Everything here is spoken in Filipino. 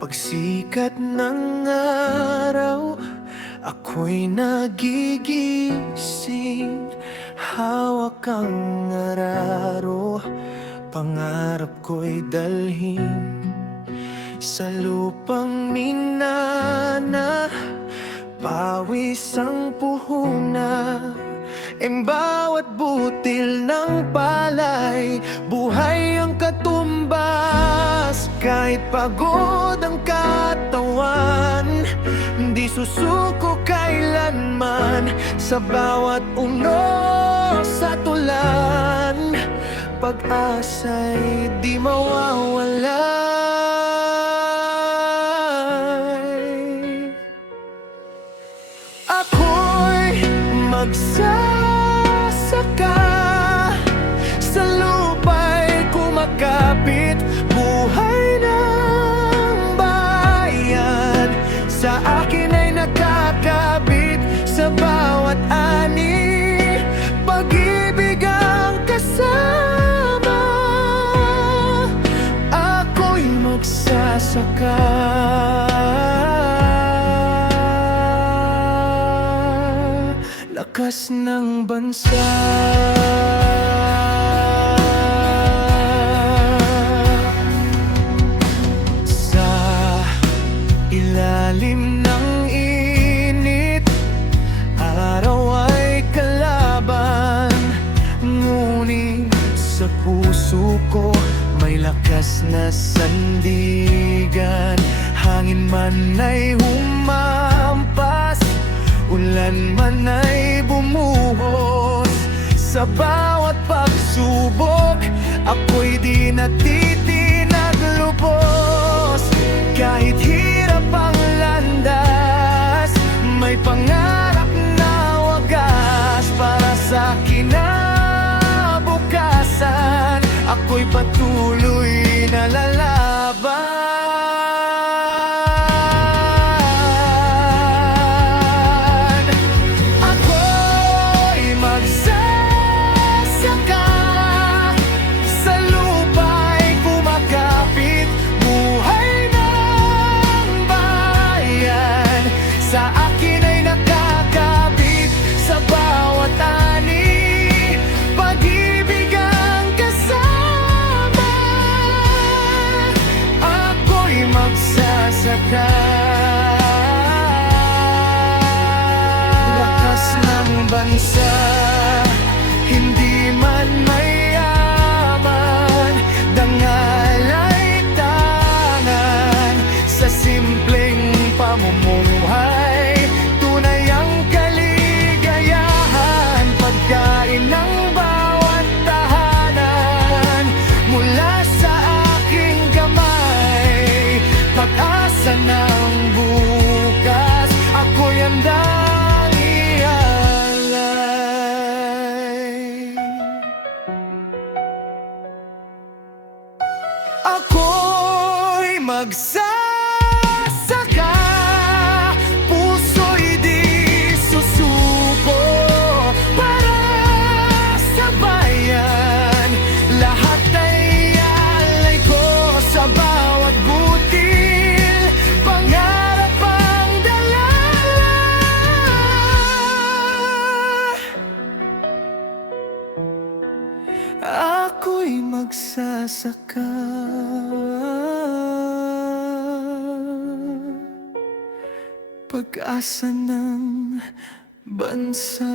pagsikat ng araw, ako'y nagigising. Hawak ang araro, pangarap ko'y dalhin sa lupang minana. Pawis ang puhuna, bawat butil ng palay, buhay ang katumbas. Kahit pagod ang katawan, di susuko kailanman. Sa bawat unos sa tulan, pag-asa'y di mawawala. Ako'y magsasaka, sa lupa'y kumakapit, buhay ng bayan. Sa akin ay nakakabit, sa bawat ani, pag-ibig ang kasama. Ako'y magsasaka, lakas ng bansa. Sa ilalim ng init, araw ay kalaban. Ngunit sa puso ko may lakas na sandigan. Hangin man ay humampas, ulan man ay bumuhos, sa bawat pagsubok, ako'y di nagtitinag-lubos. Kahit hirap ang landas, may pangarap na wagas. Para sa kinabukasan, ako'y patuloy na lalaban. Lakas ng bansa, hindi man mayaman, dangal ay tangan. Sa simpleng pamumuhay, tunay ang kaligayahan. Pagkain ng bawat tahanan, mula sa aking kamay, pag-asa ng bukas, ako'y handang ialay. Ako'y magsasaka, puso'y di susuko, para sa bayan. Lahat ay ialay ko, sa bawat butil, pangarap ang dala. Ako'y magsasaka, pag-asa ng bansa.